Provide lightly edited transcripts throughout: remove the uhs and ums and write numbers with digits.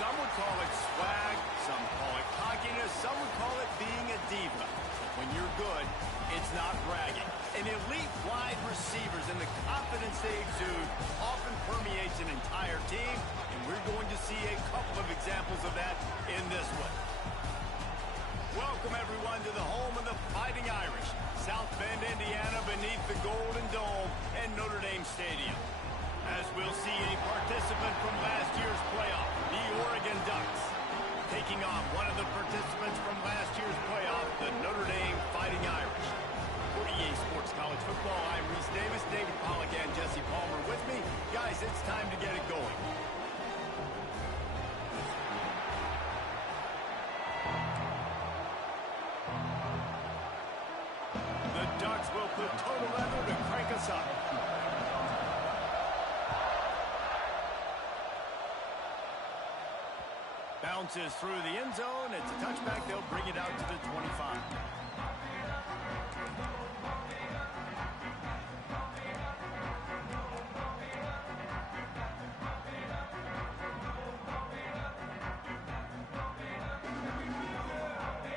Some would call it swag, some call it cockiness, some would call it being a diva. When you're good, it's not bragging. An elite wide receivers and the confidence they exude often permeates an entire team, and we're going to see a couple of examples of that in this one. Welcome, everyone, to the home of the Fighting Irish, South Bend, Indiana, beneath the Golden Dome and Notre Dame Stadium. As we'll see a participant from last year's playoff, the Oregon Ducks, taking on one of the participants from last year's playoff, the Notre Dame Fighting Irish. For EA Sports College Football, I'm Reese Davis, David Pollack, and Jesse Palmer with me. Guys, it's time to get it going. The Ducks will put total leather to crank us up. Bounces through the end zone. It's a touchback. They'll bring it out to the 25.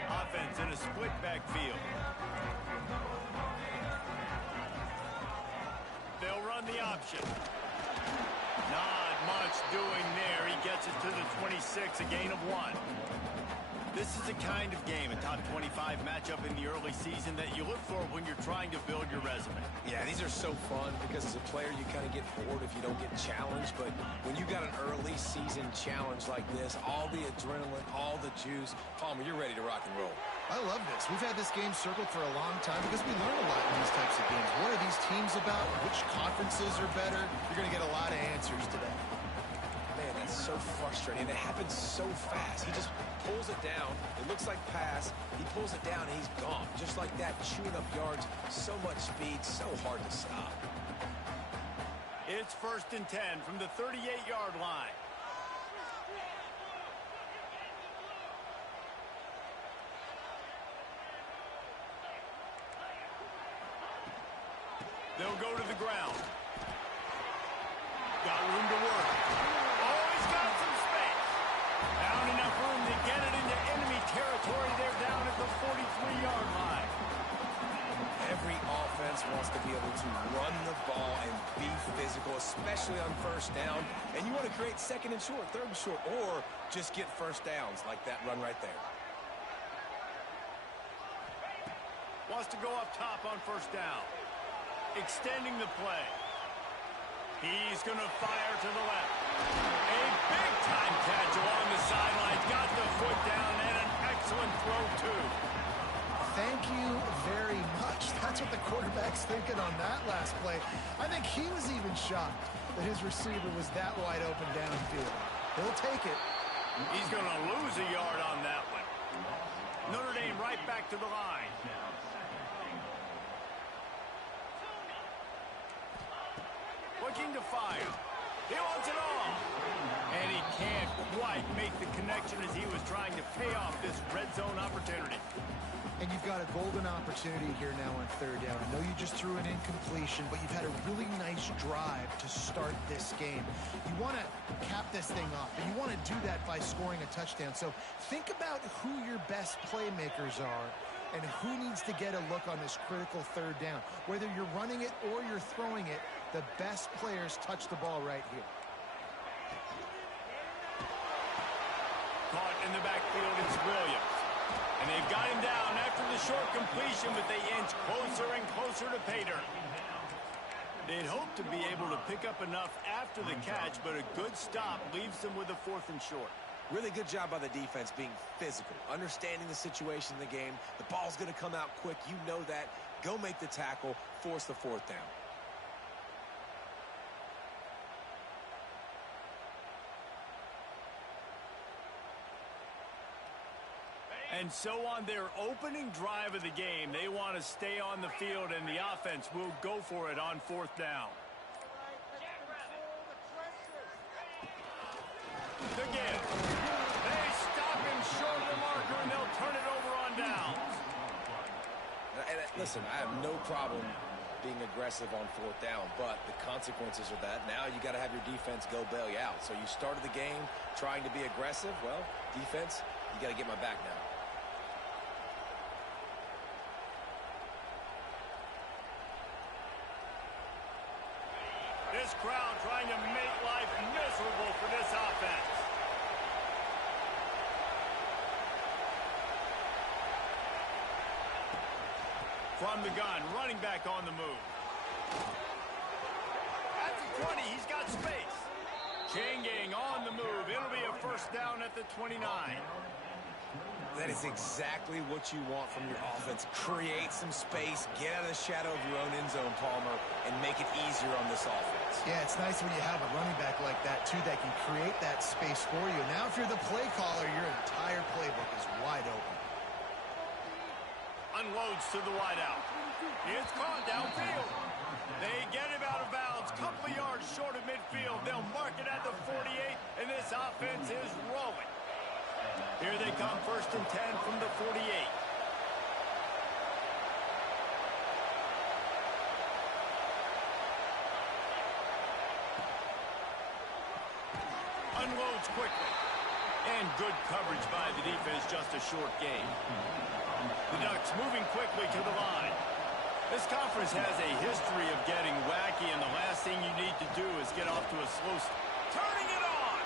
Offense in a split backfield. They'll run the option. Not much doing there. He gets it to the 26, a gain of 1. This is the kind of game, a top 25 matchup in the early season that you look for when you're trying to build your resume. Yeah, these are so fun because as a player you kind of get bored if you don't get challenged, but when you got an early season challenge like this, all the adrenaline, all the juice, Palmer, you're ready to rock and roll. I love this. We've had this game circled for a long time because we learn a lot in these types of games. What are these teams about? Which conferences are better? You're going to get a lot of answers today. Man, that's so frustrating. It happens so fast. He just pulls it down. It looks like pass. He pulls it down, and he's gone. Just like that, chewing up yards. So much speed, so hard to stop. It's 1st and 10 from the 38-yard line. They'll go to the ground. Got room to work. Oh, he's got some space. Down enough room to get it into enemy territory. They're down at the 43-yard line. Every offense wants to be able to run the ball and be physical, especially on 1st down. And you want to create 2nd and short, 3rd and short, or just get 1st downs like that run right there. Wants to go up top on 1st down. Extending the play. He's going to fire to the left. A big-time catch along the sidelines. Got the foot down and an excellent throw, too. Thank you very much. That's what the quarterback's thinking on that last play. I think he was even shocked that his receiver was that wide open downfield. He'll take it. He's going to lose a yard on that one. Notre Dame right back to the line. Looking to fire. He wants it all. And he can't quite make the connection as he was trying to pay off this red zone opportunity. And you've got a golden opportunity here now on 3rd down. I know you just threw an incompletion, but you've had a really nice drive to start this game. You want to cap this thing off, and you want to do that by scoring a touchdown. So think about who your best playmakers are and who needs to get a look on this critical 3rd down. Whether you're running it or you're throwing it, the best players touch the ball right here. Caught in the backfield, it's Williams. And they've got him down after the short completion, but they inch closer and closer to pay dirt. They'd hope to be able to pick up enough after the catch, but a good stop leaves them with a 4th and short. Really good job by the defense being physical, understanding the situation in the game. The ball's going to come out quick. You know that. Go make the tackle, force the 4th down. And so on their opening drive of the game, they want to stay on the field, and the offense will go for it on 4th down. The give. They stop him short of the marker, and they'll turn it over on downs. And listen, I have no problem being aggressive on fourth down, but the consequences of that, now you got to have your defense go bail you out. So you started the game trying to be aggressive. Well, defense, you got to get my back now. This crowd trying to make life miserable for this offense. From the gun, running back on the move. At the 20, he's got space. Chain gang on the move. It'll be a first down at the 29. That is exactly what you want from your offense. Create some space, get out of the shadow of your own end zone, Palmer, and make it easier on this offense. Yeah, it's nice when you have a running back like that, too, that can create that space for you. Now, if you're the play caller, your entire playbook is wide open. Unloads to the wideout. It's caught downfield. They get him out of bounds. Couple of yards short of midfield. They'll mark it at the 48, and this offense is rolling. Here they come, 1st and 10 from the 48. Unloads quickly. And good coverage by the defense, just a short gain. The Ducks moving quickly to the line. This conference has a history of getting wacky, and the last thing you need to do is get off to a slow start. Turning it on!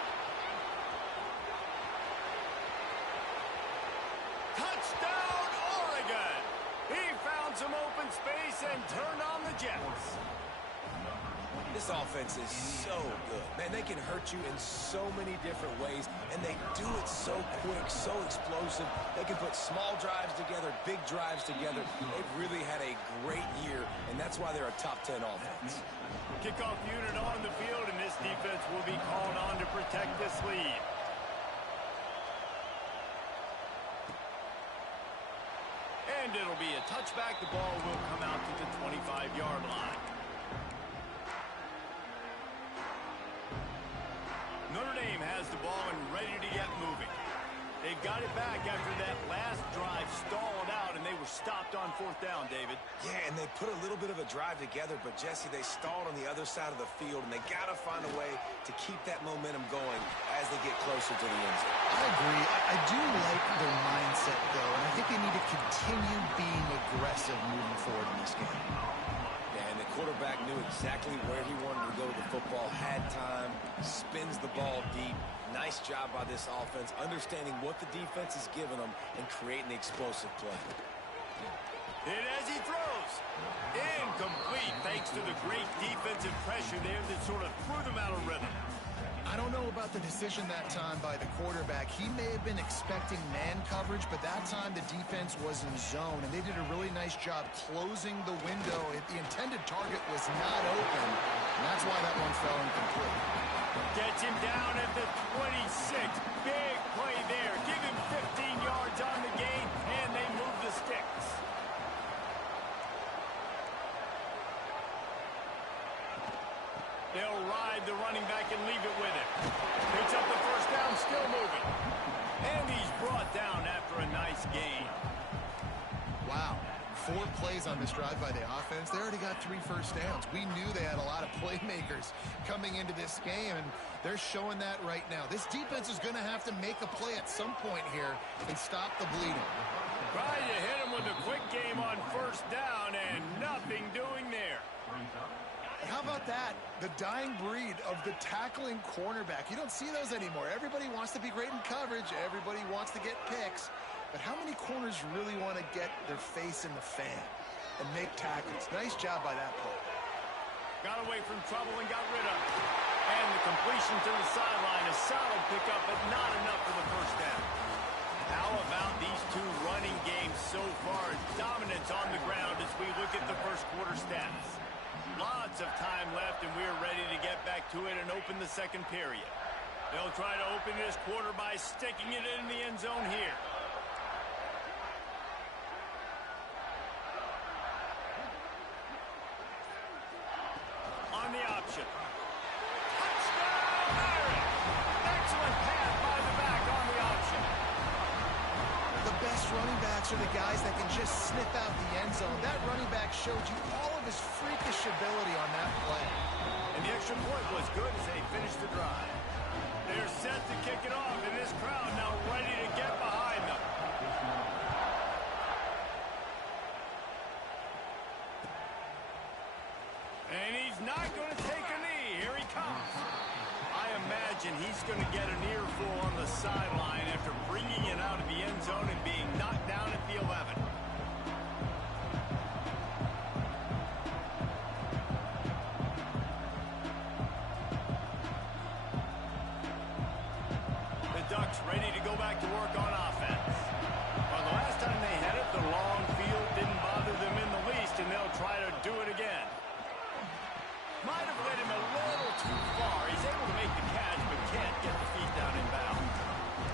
Touchdown, Oregon! He found some open space and turned on the Jets. This offense is so good. Man, they can hurt you in so many different ways, and they do it so quick, so explosive. They can put small drives together, big drives together. They've really had a great year, and that's why they're a top 10 offense. Kickoff unit on the field, and this defense will be called on to protect this lead. And it'll be a touchback. The ball will come out to the 25-yard line. Notre Dame has the ball and ready to get moving. They've got it back after that last drive stalled out, and they were stopped on 4th down, David. Yeah, and they put a little bit of a drive together, but, Jesse, they stalled on the other side of the field, and they got to find a way to keep that momentum going as they get closer to the end zone. I agree. I do like their mindset, though, and I think they need to continue being aggressive moving forward in this game. Yeah, and the quarterback knew exactly where he wanted to go with the football, had time, spins the ball deep. Nice job by this offense, understanding what the defense is giving them and creating the explosive play. And as he throws, incomplete thanks to the great defensive pressure there that sort of threw them out of rhythm. I don't know about the decision that time by the quarterback. He may have been expecting man coverage, but that time the defense was in zone, and they did a really nice job closing the window. The intended target was not open, and that's why that one fell incomplete. Gets him down at the 26. Big play there. Give him 15 yards on the gain, and they move the sticks. They'll ride the running back and leave it with him. Picks up the first down, still moving. And he's brought down after a nice gain. Wow. 4 plays on this drive by the offense. They already got 3 first downs. We knew they had a lot of playmakers coming into this game, and they're showing that right now. This defense is going to have to make a play at some point here and stop the bleeding. Trying to hit him with a quick game on first down, and nothing doing there. How about that? The dying breed of the tackling cornerback. You don't see those anymore. Everybody wants to be great in coverage. Everybody wants to get picks. But how many corners really want to get their face in the fan and make tackles? Nice job by that play. Got away from trouble and got rid of it. And the completion to the sideline, a solid pickup, but not enough for the first down. How about these two running games so far? Dominance on the ground as we look at the first quarter stats. Lots of time left, and we're ready to get back to it and open the second period. They'll try to open this quarter by sticking it in the end zone here. On the option. Touchdown, Irish! Excellent pass by the back on the option. The best running backs quarterbacks are the guys that can just sniff out the end zone. That running back showed you all of his freakish ability on that play. And the extra point was good as they finished the drive. They're set to kick it off, and this crowd now ready to get behind them. And he's not going to take a knee. Here he comes. I imagine he's going to get an earful on the sideline after bringing it out of the end zone and being knocked down at the 11. The Ducks ready to go back to work on offense. Well, the last time they had it, the long field didn't bother them in the least, and they'll try to do it again. Might have led him a little too far. He's able to make the catch, but can't get the feet down in bounds.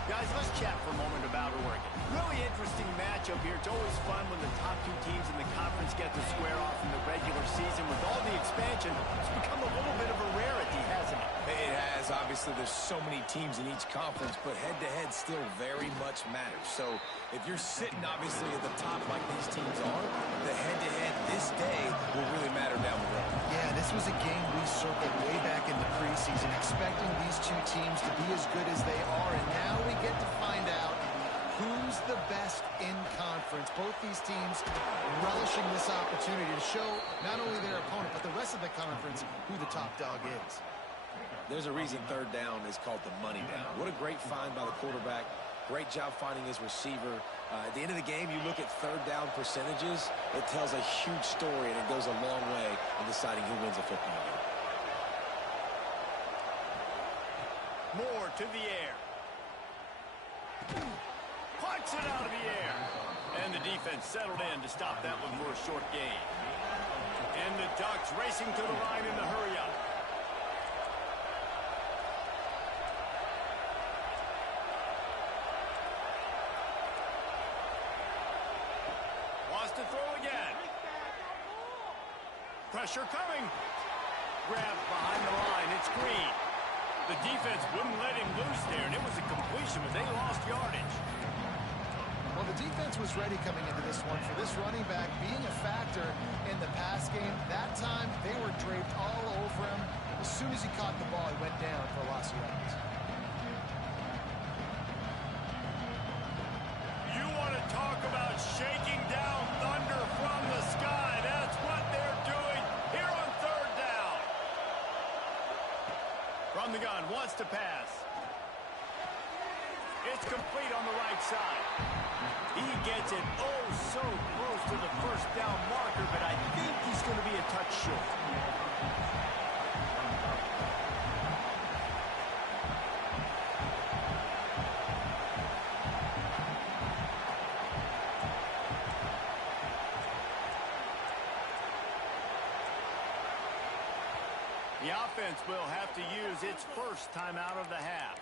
Guys, let's chat for a moment about Oregon. Really interesting matchup here. It's always fun when the top two teams in the conference get to square off in the regular season. With all the expansion, it's become a little bit of a rarity, hasn't it? It has. Obviously, there's so many teams in each conference, but head-to-head still very much matters. So if you're sitting, obviously, at the top like these teams are, the head-to-head this day will really matter down the road. Yeah, this was a game we circled way back in the preseason, expecting these two teams to be as good as they are, and now we get to find out who's the best in conference. Both these teams relishing this opportunity to show not only their opponent, but the rest of the conference who the top dog is. There's a reason third down is called the money down. What a great find by the quarterback. Great job finding his receiver. At the end of the game, you look at third down percentages, it tells a huge story, and it goes a long way in deciding who wins a football game. Moore to the air. Punts it out of the air. And the defense settled in to stop that one for a short gain. And the Ducks racing to the line in the hurry-up. To throw again. Pressure coming. Grabbed behind the line. It's Green. The defense wouldn't let him loose there, and it was a completion, but they lost yardage. Well, the defense was ready coming into this one for this running back being a factor in the pass game. That time, they were draped all over him. As soon as he caught the ball, he went down for a loss of yards. You want to talk about shaking down thunder from the sky. That's what they're doing here on third down. From the gun, wants to pass. It's complete on the right side. He gets it oh so close to the first down marker, but I think he's going to be a touch short. The offense will have to use its first timeout of the half.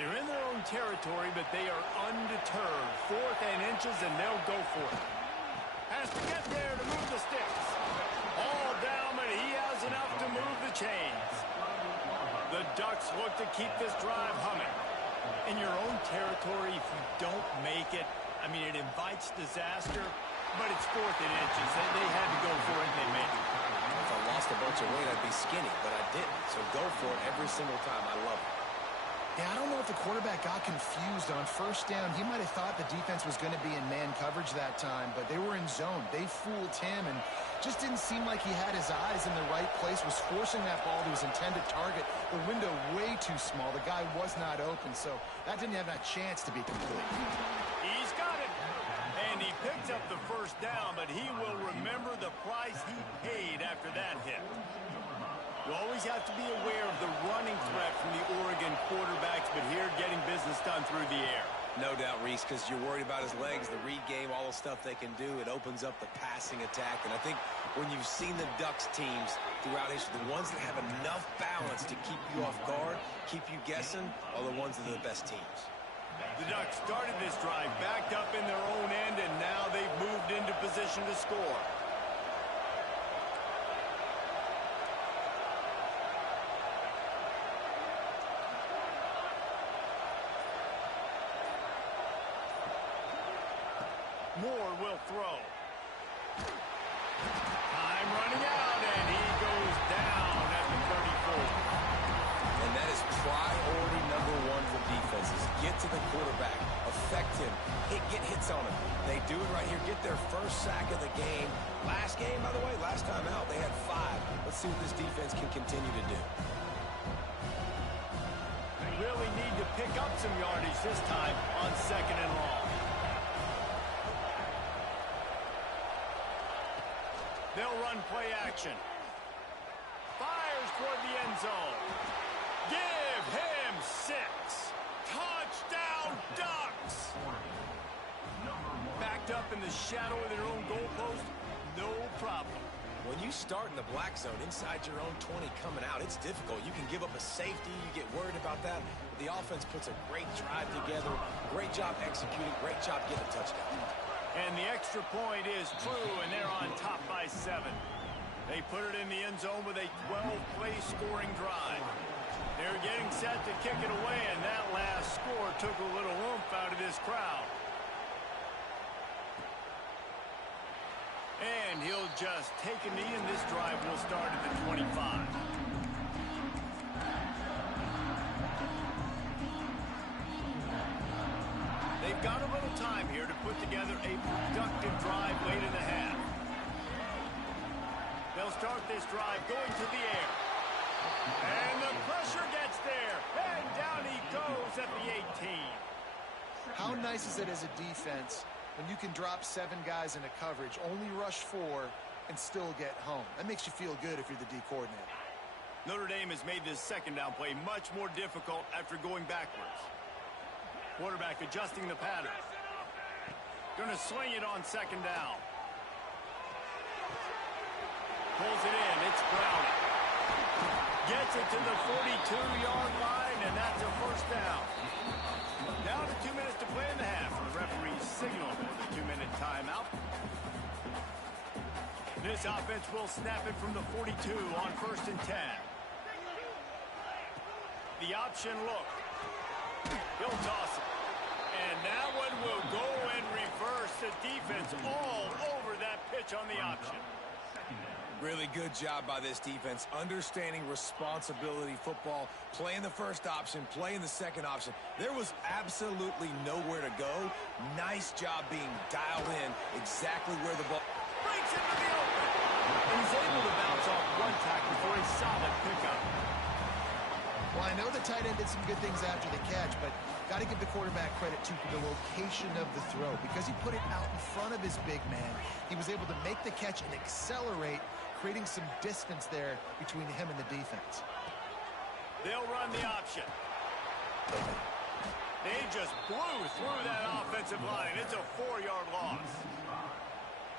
They're in their own territory, but they are undeterred. 4th and inches, and they'll go for it. Has to get there to move the sticks. All down, but he has enough to move the chains. The Ducks look to keep this drive humming. In your own territory, if you don't make it, I mean, it invites disaster, but it's 4th and inches. They had to go for it, and they made it. If I lost a bunch of weight, I'd be skinny, but I didn't. So go for it every single time. I love it. Yeah, I don't know if the quarterback got confused on first down. He might have thought the defense was going to be in man coverage that time, but they were in zone. They fooled him and just didn't seem like he had his eyes in the right place, was forcing that ball to his intended target. The window way too small. The guy was not open, so that didn't have that chance to be complete. He's got it. And he picked up the first down, but he will remember the price he paid after that hit. You always have to be aware of the running threat from the Oregon quarterbacks, but here getting business done through the air. No doubt, Reese, because you're worried about his legs, the read game, all the stuff they can do. It opens up the passing attack. And I think when you've seen the Ducks teams throughout history, the ones that have enough balance to keep you off guard, keep you guessing, are the ones that are the best teams. The Ducks started this drive backed up in their own end, and now they've moved into position to score. Moore will throw. Time running out, and he goes down at the 34. And that is priority number one for defenses. Get to the quarterback, affect him, get hits on him. They do it right here, get their first sack of the game. Last game, by the way, last time out, they had 5. Let's see what this defense can continue to do. They really need to pick up some yardage this time on 2nd and long. They'll run play action. Fires toward the end zone. Give him 6. Touchdown, Ducks! Backed up in the shadow of their own goalpost, no problem. When you start in the black zone inside your own 20 coming out, it's difficult. You can give up a safety. You get worried about that. But the offense puts a great drive together. Great job executing. Great job getting a touchdown. And the extra point is true, and they're on top by 7. They put it in the end zone with a 12-play scoring drive. They're getting set to kick it away, and that last score took a little oomph out of this crowd. And he'll just take a knee, and this drive will start at the 25. They've got a little time here to put together a productive drive late in the half. They'll start this drive going to the air. And the pressure gets there. And down he goes at the 18. How nice is it as a defense when you can drop 7 guys into coverage, only rush 4, and still get home? That makes you feel good if you're the D coordinator. Notre Dame has made this 2nd down play much more difficult after going backwards. Quarterback adjusting the pattern. Gonna swing it on 2nd down. Pulls it in. It's Browning. Gets it to the 42-yard line, and that's a 1st down. Down to 2 minutes to play in the half. The referee signaled the 2-minute timeout. This offense will snap it from the 42 on 1st and 10. The option look. He'll toss it. And that one will go and reverse. The defense all over that pitch on the option. Really good job by this defense, understanding responsibility football, playing the 1st option, playing the 2nd option. There was absolutely nowhere to go. Nice job being dialed in exactly where the ball breaks into the open. And he's able to bounce off 1 tackle for a solid pickup. Well, I know the tight end did some good things after the catch, but got to give the quarterback credit, too, for the location of the throw. Because he put it out in front of his big man, he was able to make the catch and accelerate, creating some distance there between him and the defense. They'll run the option. They just blew through that offensive line. It's a 4-yard loss.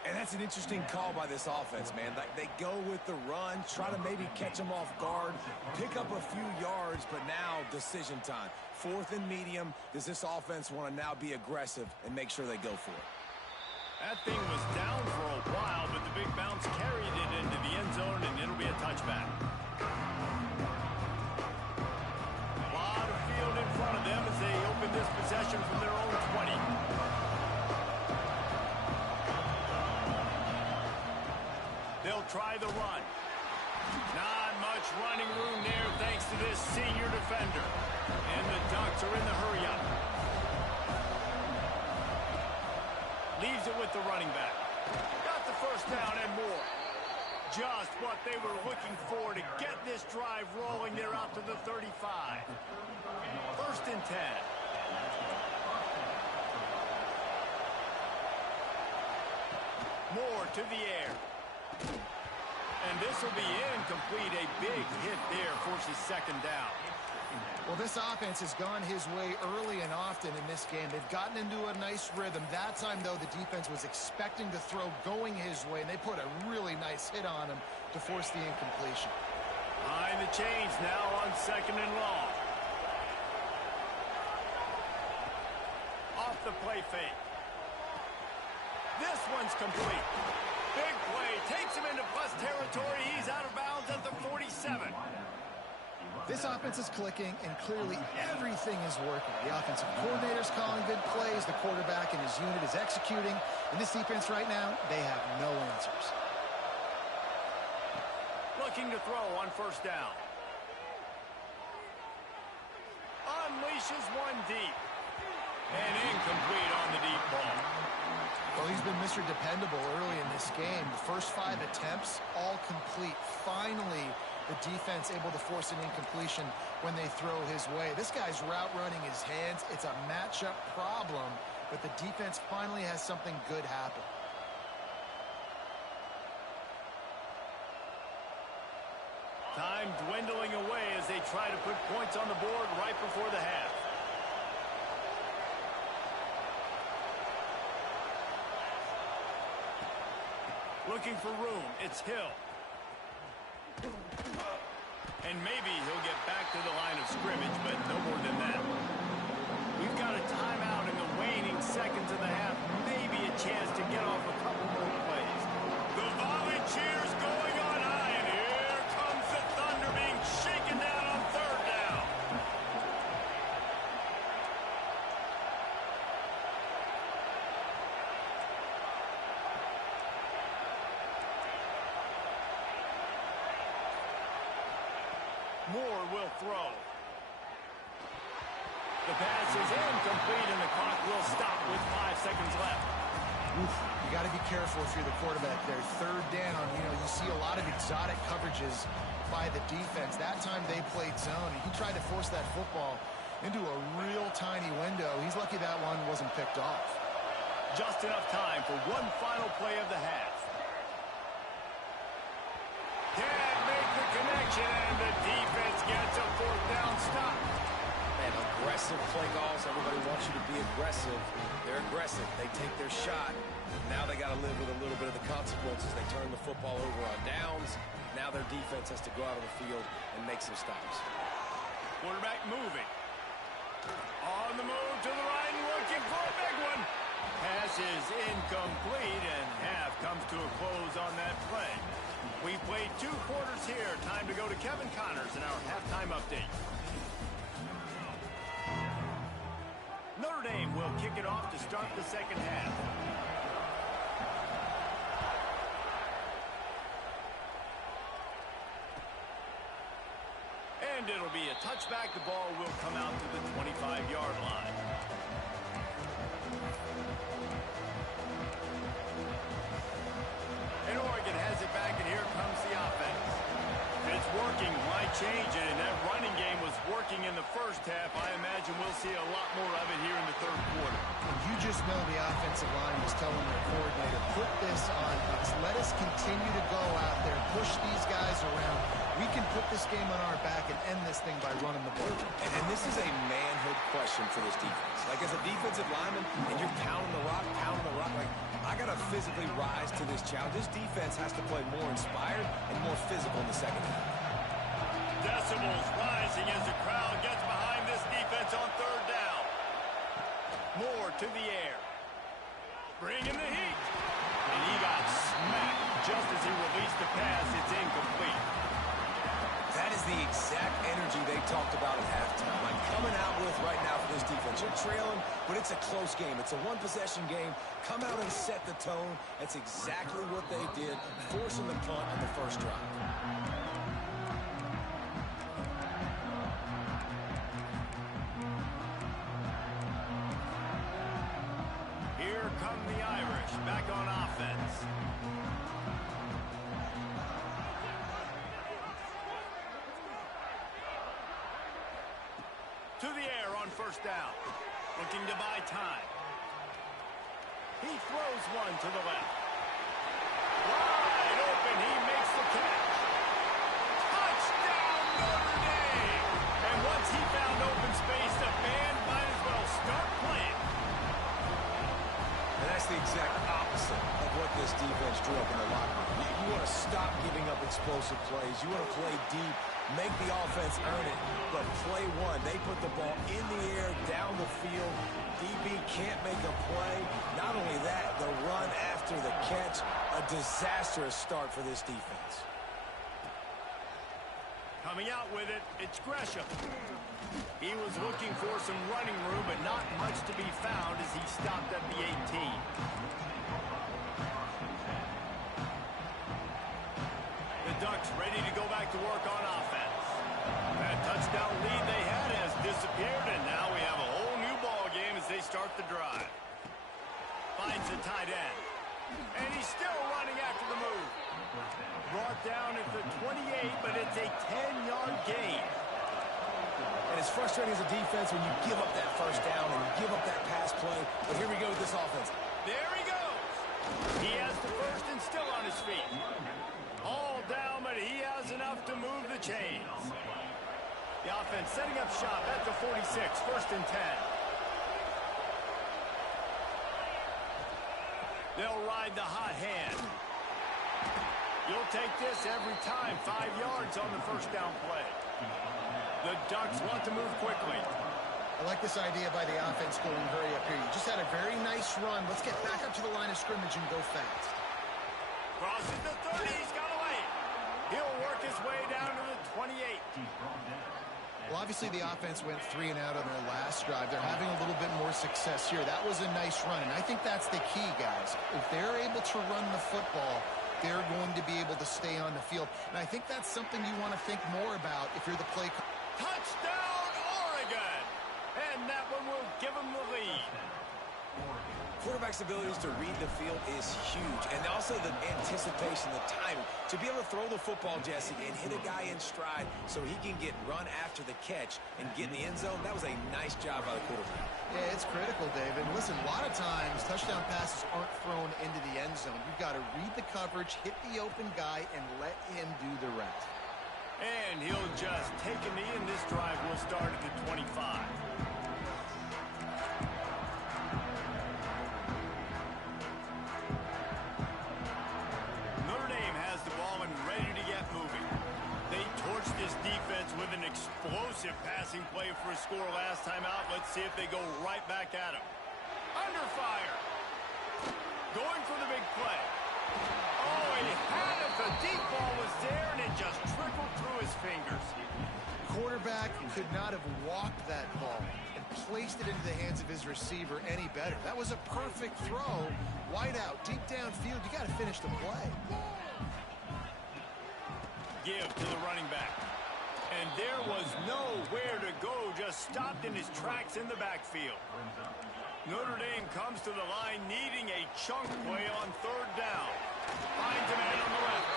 And that's an interesting call by this offense, man. Like, they go with the run, try to maybe catch them off guard, pick up a few yards, but now decision time. 4th and medium. Does this offense want to now be aggressive and make sure they go for it? That thing was down for a while, but the big bounce carried it into the end zone, and it'll be a touchback. A lot of field in front of them as they open this possession from their own 20. They'll try the run. Not much running room there thanks to this senior defender. And the Ducks are in the hurry-up. Leaves it with the running back. Got the 1st down and more. Just what they were looking for to get this drive rolling. They're out to the 35. 1st and 10. Moore to the air. And this will be incomplete. A big hit there forces 2nd down. Well, this offense has gone his way early and often in this game. They've gotten into a nice rhythm. That time, though, the defense was expecting the throw going his way, and they put a really nice hit on him to force the incompletion. Behind the chains now on 2nd and long. Off the play fake. This one's complete. Big play. Takes him into plus territory. He's out of bounds at the 47. This offense is clicking, and clearly everything is working. The offensive coordinator's calling good plays. The quarterback and his unit is executing. And this defense right now, they have no answers. Looking to throw on 1st down. Unleashes one deep. And incomplete on the deep ball. Well, he's been Mr. Dependable early in this game. The first 5 attempts, all complete. Finally, the defense able to force an incompletion when they throw his way. This guy's route running his hands. It's a matchup problem, but the defense finally has something good happen. Time dwindling away as they try to put points on the board right before the half. Looking for room. It's Hill. And maybe he'll get back to the line of scrimmage, but no more than that. We've got a timeout in the waning seconds of the half. Maybe a chance to get off a couple more plays. The volley cheers going on high, and here comes the Thunder being shaken down on 3rd down. Moore will throw. The pass is incomplete, and the clock will stop with 5 seconds left. Oof, you got to be careful if you're the quarterback there. 3rd down, you see a lot of exotic coverages by the defense. That time they played zone, and he tried to force that football into a real tiny window. He's lucky that one wasn't picked off. Just enough time for one final play of the half. Can't make the connection, and the defense gets a 4th down stop. Man, aggressive play calls. Everybody wants you to be aggressive. They're aggressive. They take their shot. Now they got to live with a little bit of the consequences. They turn the football over on downs. Now their defense has to go out on the field and make some stops. Quarterback moving. On the move to the right and looking for a big one. Pass is incomplete, and half comes to a close on that play. We've played 2 quarters here. Time to go to Kevin Connors in our halftime update. Notre Dame will kick it off to start the 2nd half. And it'll be a touchback. The ball will come out to the 25-yard line. And Oregon has it back, and here comes the offense. It's working. Why change it? And that running game was working in the first half. I imagine we'll see a lot more of it here in the 3rd quarter. And you just know the offensive line was telling their coordinator, put this on us. Let us continue to go out there, push these guys around. We can put this game on our back and end this thing by running the ball. And this is a manhood question for this defense. Like, as a defensive lineman, and you're pounding the rock, like, I got to physically rise to this challenge. This defense has to play more inspired and more physical in the 2nd half. Decibels rising as the crowd gets behind this defense on 3rd down. Moore to the air. Bringing the heat. And he got smacked just as he released the pass. It's incomplete. That is the exact energy they talked about at halftime. Like, coming out with right now for this defense. You're trailing, but it's a close game. It's a 1-possession game. Come out and set the tone. That's exactly what they did, forcing the punt on the first drive. Here come the Irish back on offense. To the air on 1st down. Looking to buy time. He throws one to the left. Wide open. He makes the catch. Touchdown, Notre Dame. And once he you up in the locker room. You want to stop giving up explosive plays. You want to play deep, make the offense earn it. But play one, they put the ball in the air, down the field. DB can't make a play. Not only that, the run after the catch, a disastrous start for this defense. Coming out with it, it's Gresham. He was looking for some running room, but not much to be found as he stopped at the 18. The Ducks ready to go back to work on offense. That touchdown lead they had has disappeared, and now we have a whole new ball game as they start the drive. Finds the tight end. And he's still running after the move. Brought down at the 28, but it's a 10-yard gain. And it's frustrating as a defense when you give up that first down and you give up that pass play. But here we go with this offense. There he goes. He has the first and still on his feet. All down, but he has enough to move the chains. The offense setting up shop at the 46, first and 10. They'll ride the hot hand. You'll take this every time. 5 yards on the first down play. The Ducks want to move quickly. I like this idea by the offense going hurry up here. You just had a very nice run. Let's get back up to the line of scrimmage and go fast. Crosses the 30. He's got away. He'll work his way down to the 28. Well, obviously the offense went 3 and out on their last drive. They're having a little bit more success here. That was a nice run, and I think that's the key, guys. If they're able to run the football, they're going to be able to stay on the field. And I think that's something you want to think more about if you're the play. Touchdown, Oregon! And that one will give them the lead. Quarterback's abilities to read the field is huge. And also the anticipation, the timing. To be able to throw the football, Jesse, and hit a guy in stride so he can get run after the catch and get in the end zone, that was a nice job by the quarterback. Yeah, it's critical, David. Listen, a lot of times touchdown passes aren't thrown into the end zone. You've got to read the coverage, hit the open guy, and let him do the rest. And he'll just take a knee, and this drive will start at the 25. Notre Dame has the ball and ready to get moving. They torched this defense with an explosive passing play for a score last time out. Let's see if they go right back at him. Under fire. Going for the big play. Oh, he had it. The deep ball was there, and it just trickled through his fingers. Quarterback could not have walked that ball and placed it into the hands of his receiver any better. That was a perfect throw. Wide out, deep downfield. You got to finish the play. Give to the running back. And there was nowhere to go, just stopped in his tracks in the backfield. Notre Dame comes to the line needing a chunk play on third down. Finds a man on the left.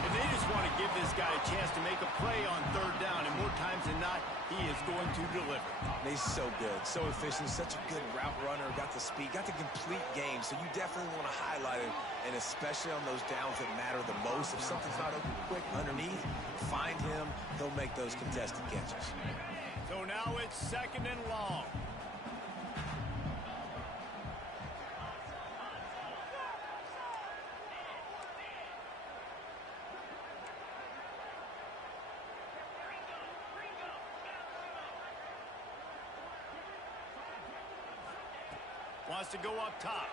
And they just want to give this guy a chance to make a play on third down, and more times than not, he is going to deliver. And he's so good, so efficient, such a good route runner, got the speed, got the complete game, so you definitely want to highlight him, and especially on those downs that matter the most. If something's not open quick underneath, find him, he'll make those contested catches. So now it's second and long. Wants to go up top.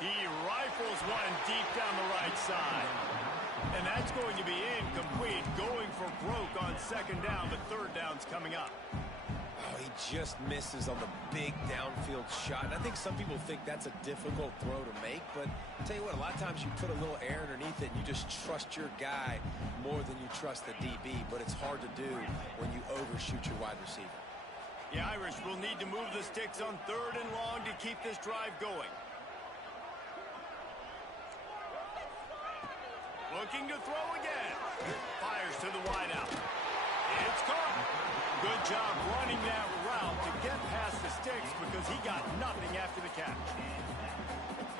He rifles one deep down the right side. And that's going to be incomplete. Going for broke on second down, but third down's coming up. Oh, he just misses on the big downfield shot. And I think some people think that's a difficult throw to make, but I'll tell you what, a lot of times you put a little air underneath it and you just trust your guy more than you trust the DB, but it's hard to do when you overshoot your wide receiver. The Irish will need to move the sticks on third and long to keep this drive going. Looking to throw again. Fires to the wideout. It's caught. Good job running that route to get past the sticks because he got nothing after the catch.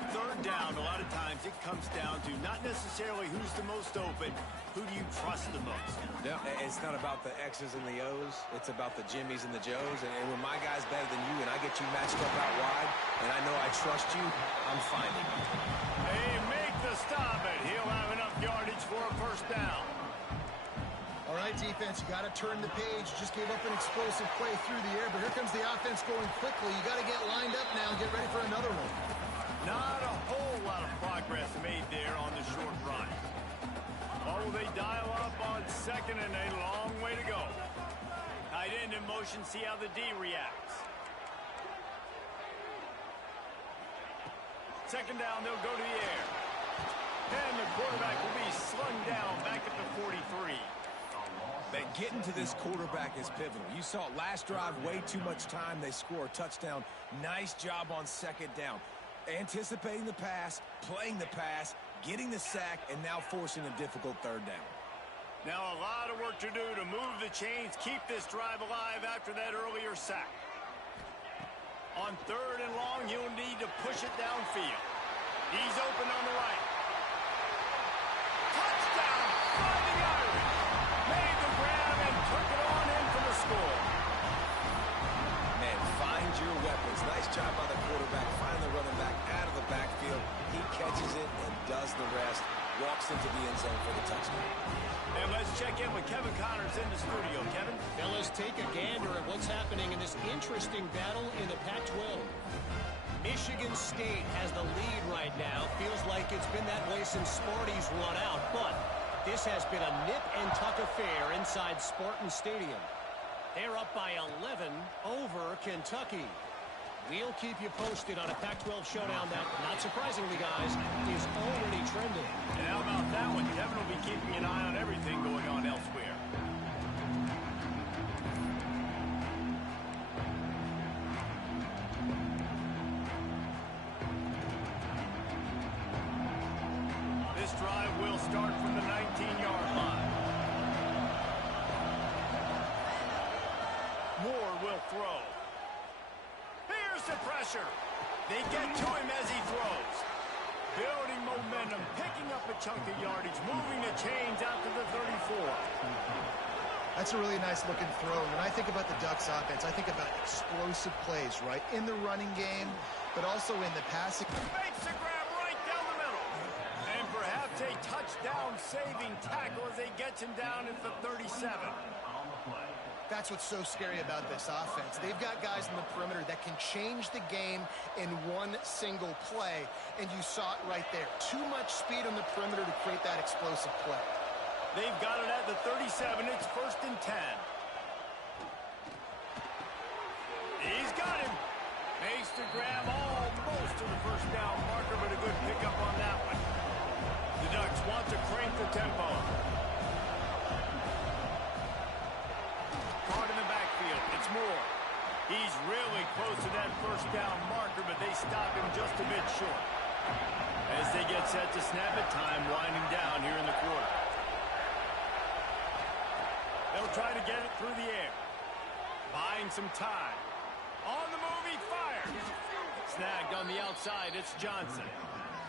Third down, a lot of times it comes down to not necessarily who's the most open, who do you trust the most? Yeah, it's not about the X's and the O's. It's about the Jimmys and the Joes. And when my guy's better than you and I get you matched up out wide and I know I trust you, I'm finding you. They make the stop, and he'll have enough yardage for a first down. All right, defense, you got to turn the page. Just gave up an explosive play through the air, but here comes the offense going quickly. You got to get lined up now and get ready for another one. Not a whole lot of progress made there on the short run. Oh, they dial up on second and a long way to go. Tight end in motion, see how the D reacts. Second down, they'll go to the air. And the quarterback will be slung down back at the 43. But getting to this quarterback is pivotal. You saw it last drive, way too much time. They score a touchdown. Nice job on second down. Anticipating the pass, playing the pass, getting the sack, and now forcing a difficult third down. Now a lot of work to do to move the chains, keep this drive alive after that earlier sack. On third and long, you'll need to push it downfield. He's open on the right. Touchdown! Fighting Irish! Made the grab and took it on in for the score. Man, find your weapons. Nice job by the quarterback. Find the running back out of the backfield. He catches it and does the rest. Walks into the end zone for the touchdown. And let's check in with Kevin Connors in the studio. Kevin? Fellas, take a gander at what's happening in this interesting battle in the Pac-12. Michigan State has the lead right now. Feels like it's been that way since Sparty's run out, but this has been a nip-and-tuck affair inside Spartan Stadium. They're up by 11 over Kentucky. We'll keep you posted on a Pac-12 showdown that, not surprisingly, guys, is already trending. And how about that one? Kevin will be keeping an eye on everything going on elsewhere. This drive will start from the 19-yard line. Moore will throw. Here's the pressure. They get to him as he throws. Building momentum, picking up a chunk of yardage, moving the chains out to the 34. That's a really nice looking throw. When I think about the Ducks offense, I think about explosive plays, right? In the running game, but also in the passing. Makes the grab right down the middle. And perhaps a touchdown-saving tackle as they get him down at the 37. That's what's so scary about this offense. They've got guys in the perimeter that can change the game in one single play, and you saw it right there. Too much speed on the perimeter to create that explosive play. They've got it at the 37. It's 1st and 10. He's got him. Makes the grab almost to the first down marker, but a good pickup on that one. The Ducks want to crank the tempo. Caught in the backfield. It's Moore. He's really close to that first down marker, but they stop him just a bit short. As they get set to snap it, time winding down here in the quarter. They'll try to get it through the air. Buying some time. On the move, he fires. Snagged on the outside, it's Johnson.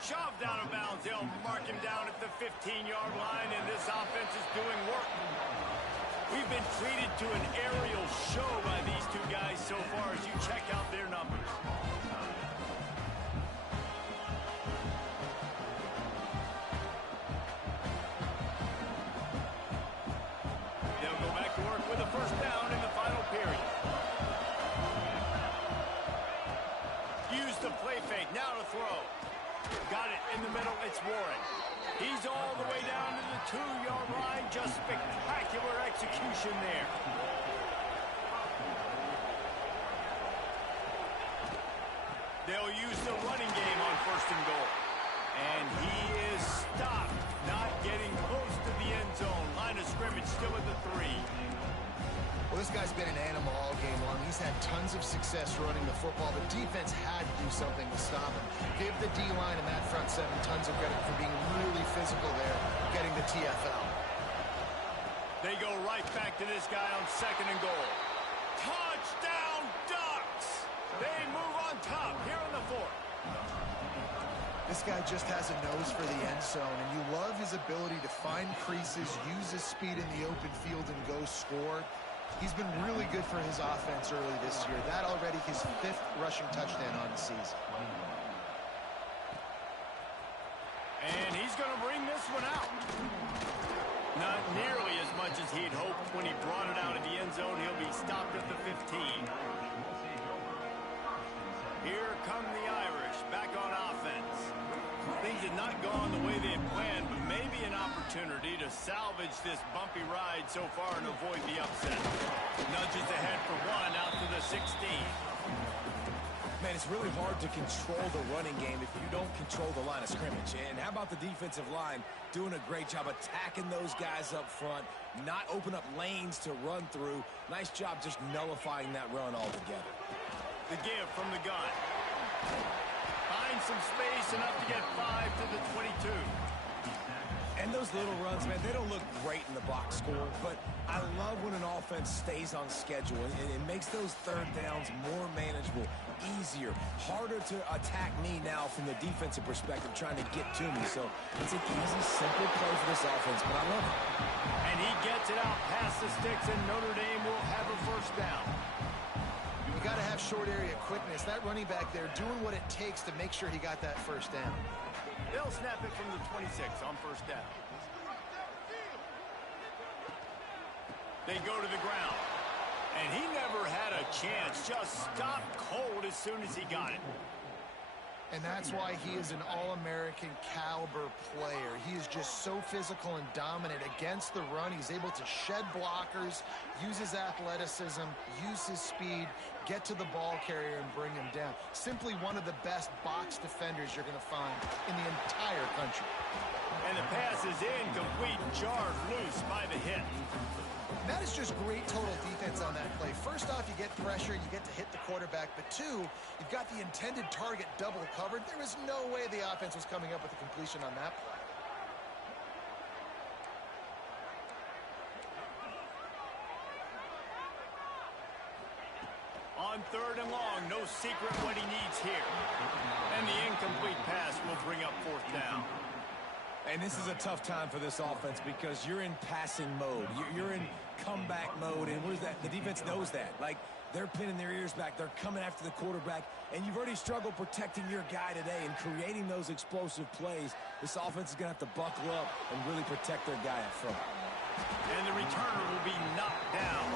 Shoved out of bounds. They'll mark him down at the 15-yard line, and this offense is doing work. We've been treated to an aerial show by these two guys so far as you check out their numbers. They'll go back to work with a first down in the final period. Use the play fake, now to throw. Got it in the middle, it's Warren. He's all the way down to the 2-yard line. Just spectacular execution there. They'll use the running game on 1st and goal. And he is stopped, not getting close to the end zone. Line of scrimmage still at the 3. Well, this guy's been an animal all game long. He's had tons of success running the football. The defense had to do something to stop him. Give the D-line and that front 7 tons of credit for being really physical there, getting the TFL. They go right back to this guy on 2nd and goal. Touchdown, Ducks! They move on top here in the 4th. This guy just has a nose for the end zone, and you love his ability to find creases, use his speed in the open field, and go score. He's been really good for his offense early this year. That already his 5th rushing touchdown on the season. And he's going to bring this one out. Not nearly as much as he'd hoped when he brought it out of the end zone. He'll be stopped at the 15. Here come the Irish back on offense. Things had not gone the way they had planned, but maybe an opportunity to salvage this bumpy ride so far and avoid the upset. Nudges ahead for 1 out to the 16. Man, it's really hard to control the running game if you don't control the line of scrimmage. And how about the defensive line doing a great job attacking those guys up front, not open up lanes to run through. Nice job just nullifying that run altogether. The give from the gun. Finds some space, enough to get 5 to the 22. And those little runs, man, they don't look great in the box score, but I love when an offense stays on schedule, and it makes those 3rd downs more manageable, easier, harder to attack me now from the defensive perspective trying to get to me. So it's an easy, simple play for this offense, but I love it. And he gets it out past the sticks, and Notre Dame will have a 1st down. You got to have short area quickness. That running back there doing what it takes to make sure he got that 1st down. They'll snap it from the 26 on 1st down. They go to the ground. And he never had a chance. Just stopped cold as soon as he got it. And that's why he is an All-American caliber player. He is just so physical and dominant against the run. He's able to shed blockers, use his athleticism, use his speed, get to the ball carrier and bring him down. Simply one of the best box defenders you're going to find in the entire country. And the pass is incomplete, jarred loose by the hit. That is just great total defense on that play. First off, you get pressure, you get to hit the quarterback. But 2, you've got the intended target double covered. There is no way the offense was coming up with a completion on that play. On 3rd and long, no secret what he needs here. And the incomplete pass will bring up 4th down. And this is a tough time for this offense because you're in passing mode. You're in comeback mode, and what is that? The defense knows that. Like, they're pinning their ears back. They're coming after the quarterback, and you've already struggled protecting your guy today and creating those explosive plays. This offense is going to have to buckle up and really protect their guy up front. And the returner will be knocked down.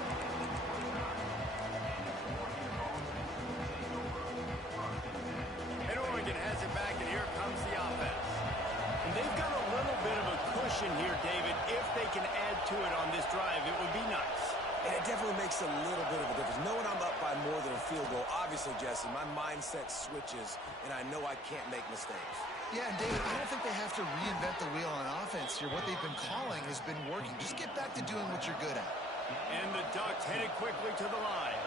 And Oregon has it back, and here comes the offense. And they've got a little bit of a cushion here, David. If they can add to it on this drive, it would be nice. And it definitely makes a little bit of a difference. Knowing I'm up by more than a field goal, obviously, Jesse, my mindset switches, and I know I can't make mistakes. Yeah, and David, I don't think they have to reinvent the wheel on offense here. What they've been calling has been working. Just get back to doing what you're good at. And the Ducks headed quickly to the line.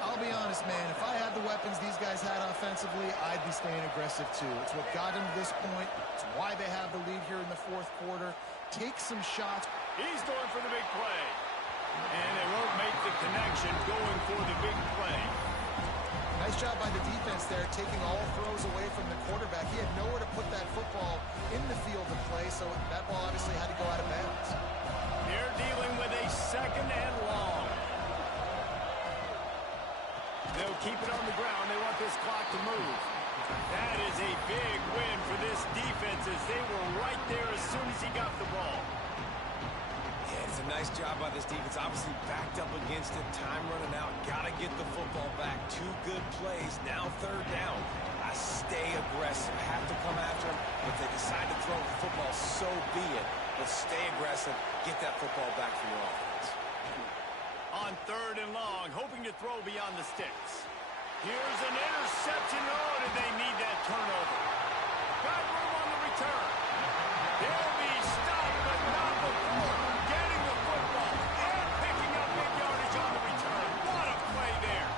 I'll be honest, man. If I had the weapons these guys had offensively, I'd be staying aggressive too. It's what got them to this point. It's why they have the lead here in the 4th quarter. Take some shots. He's going for the big play. And they won't make the connection going for the big play. Nice job by the defense there, taking all throws away from the quarterback. He had nowhere to put that football in the field to play, so that ball obviously had to go out of bounds. They're dealing with a 2nd and long. They'll keep it on the ground. They want this clock to move. That is a big win for this defense as they were right there as soon as he got the ball. Yeah, it's a nice job by this defense. Obviously backed up against it. Time running out. Got to get the football back. 2 good plays. Now 3rd down. I stay aggressive. Have to come after him. If they decide to throw the football, so be it. But stay aggressive. Get that football back for your offense. On 3rd and long, hoping to throw beyond the sticks. Here's an interception. Oh, did they need that turnover? Got room on the return. They'll be stopped, but not before getting the football and picking up big yardage on the return. What a play there.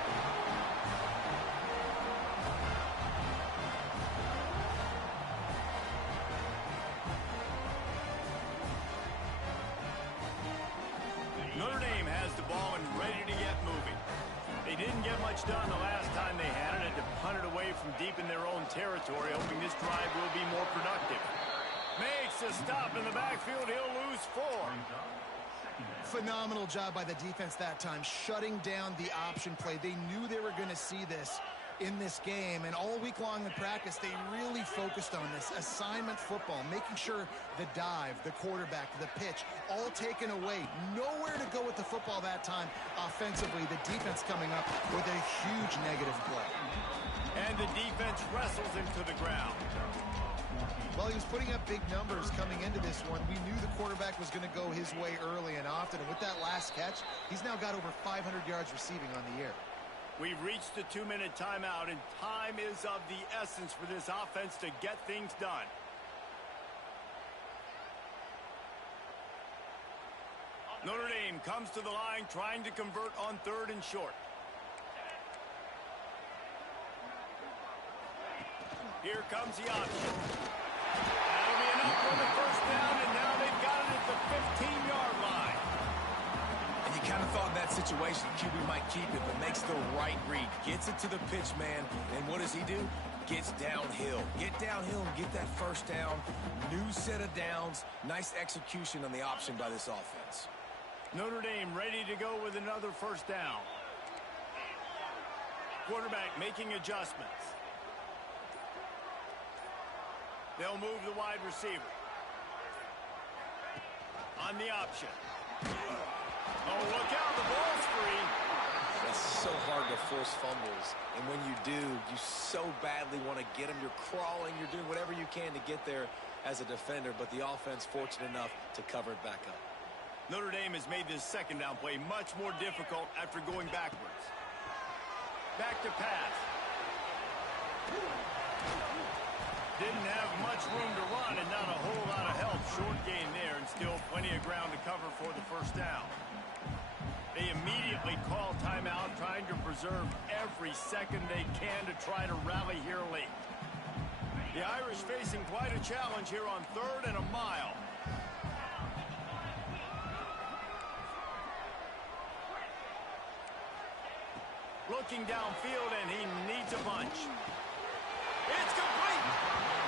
didn't get much done the last time they had it. Had to punt it away from deep in their own territory, hoping this drive will be more productive. Makes a stop in the backfield. He'll lose 4. Phenomenal job by the defense that time, shutting down the option play. They knew they were going to see this in this game, and all week long in practice, they really focused on this assignment football, making sure the dive, the quarterback, the pitch, all taken away. Nowhere to go with the football that time offensively. The defense coming up with a huge negative play. And the defense wrestles him to the ground. Well, he was putting up big numbers coming into this one. We knew the quarterback was going to go his way early and often, and with that last catch, he's now got over 500 yards receiving on the year. We've reached the 2-minute timeout, and time is of the essence for this offense to get things done. Notre Dame comes to the line trying to convert on 3rd and short. Here comes the option. That'll be enough for the first down, and now they've got it at the 15-yard line. And you kind of thought in that situation QB might keep it, but makes the right read. Gets it to the pitch man, and what does he do? Gets downhill. Get downhill and get that first down. New set of downs. Nice execution on the option by this offense. Notre Dame ready to go with another first down. Quarterback making adjustments. They'll move the wide receiver. On the option. Oh, look out, the ball's free. It's so hard to force fumbles, and when you do, you so badly want to get them. You're crawling, you're doing whatever you can to get there as a defender, but the offense fortunate enough to cover it back up. Notre Dame has made this second down play much more difficult after going backwards. Back to pass. Didn't have much room to run and not a whole lot of help. Short gain there and still plenty of ground to cover for the first down. They immediately call timeout, trying to preserve every second they can to try to rally here late. The Irish facing quite a challenge here on 3rd and a mile. Looking downfield, and he needs a bunch. It's complete.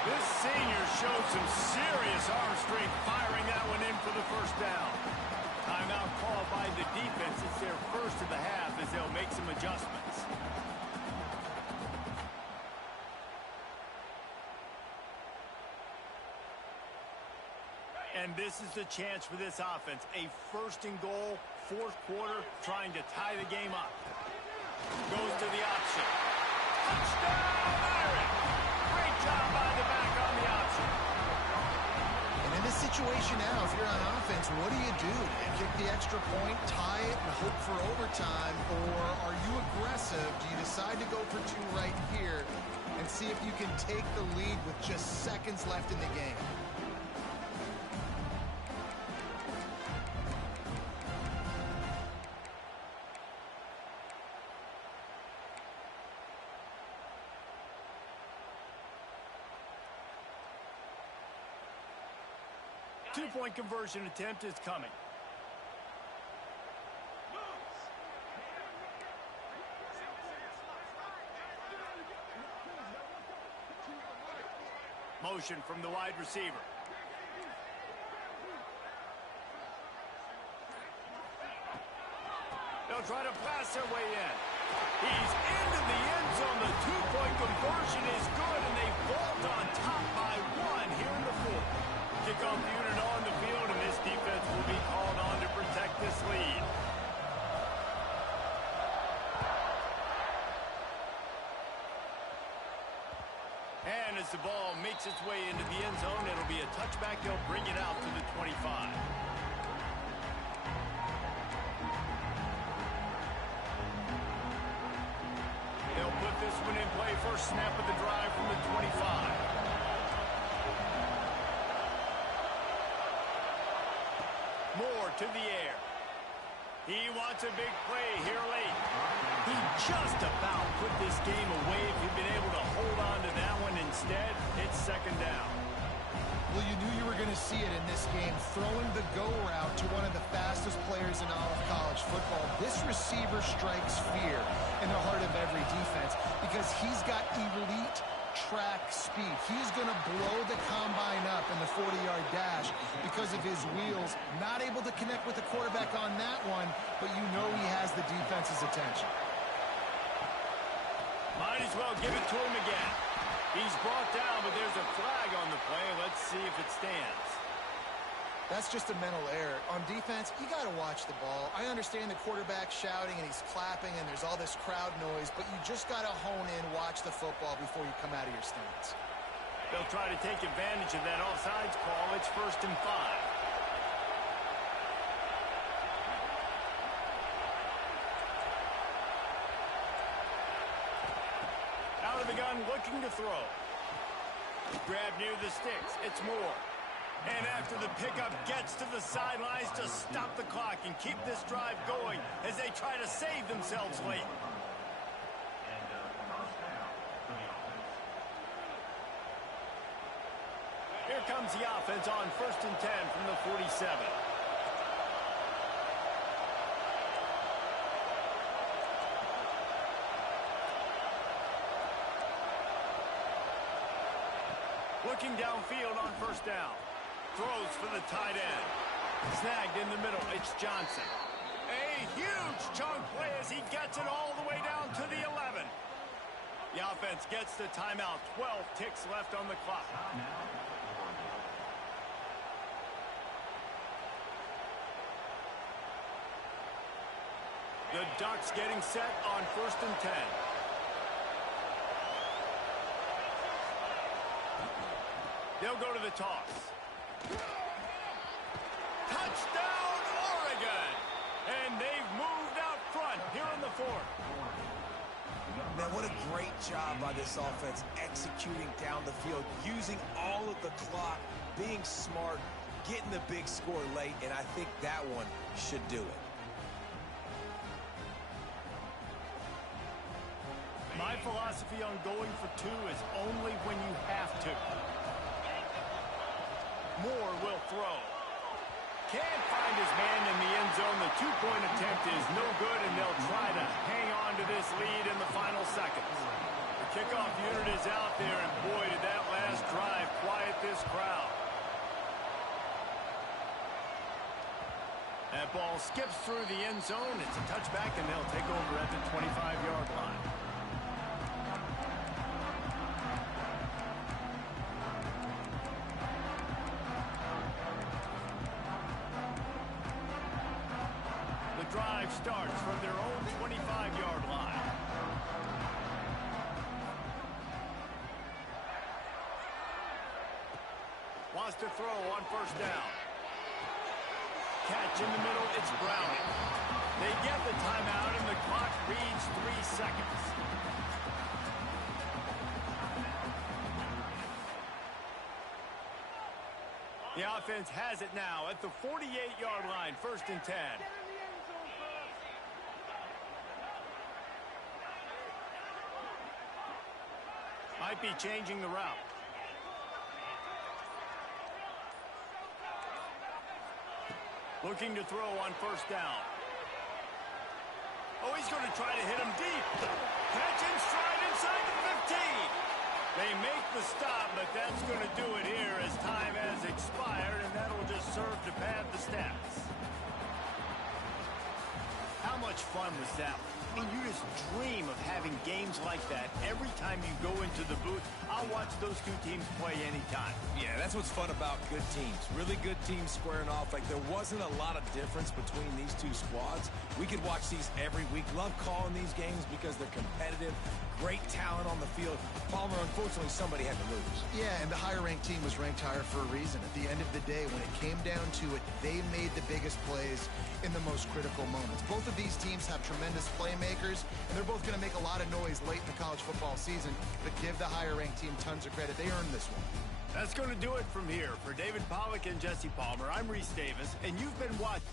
This senior showed some serious arm strength firing that one in for the first down. Timeout called by the defense. It's their first of the half as they'll make some adjustments. And this is the chance for this offense. A 1st and goal, 4th quarter, trying to tie the game up. Goes to the option. Touchdown, Irish! Great job by the back on the option. And in this situation now, if you're on offense, what do? You kick the extra point, tie it, and hope for overtime, or are you aggressive? Do you decide to go for 2 right here and see if you can take the lead with just seconds left in the game? Two-point conversion attempt is coming. Motion from the wide receiver. They'll try to blast their way in. He's into the end zone. The 2-point conversion is good, and they vault on top by 1 here in the 4th. Kickoff unit on the field, and this defense will be called on to protect this lead. And as the ball makes its way into the end zone, it'll be a touchback. They'll bring it out to the 25. They'll put this one in play. First snap of the drive from the 25. Moore to the air. He wants a big play here late. He just about put this game away if he'd been able to hold on to that one. Instead, it's 2nd down. Well, you knew you were going going to see it in this game, throwing the go route to one of the fastest players in all of college football. This receiver strikes fear in the heart of every defense because he's got elite track speed. He's going to blow the combine up in the 40-yard dash because of his wheels. Not able to connect with the quarterback on that one, but you know he has the defense's attention. Might as well give it to him again. He's brought down, but there's a flag on the play. Let's see if it stands. That's just a mental error. On defense, you got to watch the ball. I understand the quarterback shouting and he's clapping and there's all this crowd noise, but you just got to hone in, watch the football before you come out of your stance. They'll try to take advantage of that offsides call. It's 1st and 5. Out of the gun, looking to throw. Grab near the sticks. It's Moore. And after the pickup, gets to the sidelines to stop the clock and keep this drive going as they try to save themselves late. Here comes the offense on 1st and 10 from the 47. Looking downfield on 1st down. Throws for the tight end. Snagged in the middle. It's Johnson. A huge chunk play as he gets it all the way down to the 11. The offense gets the timeout. 12 ticks left on the clock. The Ducks getting set on 1st and 10. They'll go to the toss. Touchdown, Oregon! And they've moved out front here in the 4th. Man, what a great job by this offense executing down the field, using all of the clock, being smart, getting the big score late, and I think that one should do it. My philosophy on going for 2 is only when you have to. Moore will throw. Can't find his man in the end zone. The 2-point attempt is no good, and they'll try to hang on to this lead in the final seconds. The kickoff unit is out there, and boy, did that last drive quiet this crowd. That ball skips through the end zone. It's a touchback, and they'll take over at the 25-yard line. Drive starts from their own 25-yard line. Wants to throw on 1st down. Catch in the middle, it's Browning. They get the timeout and the clock reads 3 seconds. The offense has it now at the 48-yard line, 1st and 10. Might be changing the route. Looking to throw on 1st down. Oh, he's going to try to hit him deep. Catch in stride inside the 15. They make the stop, but that's going to do it here as time has expired, and that'll just serve to pad the stats. How much fun was that? I mean, you just dream of having games like that every time you go into the booth. I'll watch those 2 teams play anytime. Yeah, that's what's fun about good teams. Really good teams squaring off. Like, there wasn't a lot of difference between these 2 squads. We could watch these every week. Love calling these games because they're competitive. Great talent on the field. Palmer, unfortunately, somebody had to lose. Yeah, and the higher-ranked team was ranked higher for a reason. At the end of the day, when it came down to it, they made the biggest plays in the most critical moments. Both of these teams have tremendous playmakers, and they're both going to make a lot of noise late in the college football season, but give the higher-ranked team tons of credit. They earned this one. That's going to do it from here. For David Pollack and Jesse Palmer, I'm Reese Davis, and you've been watching.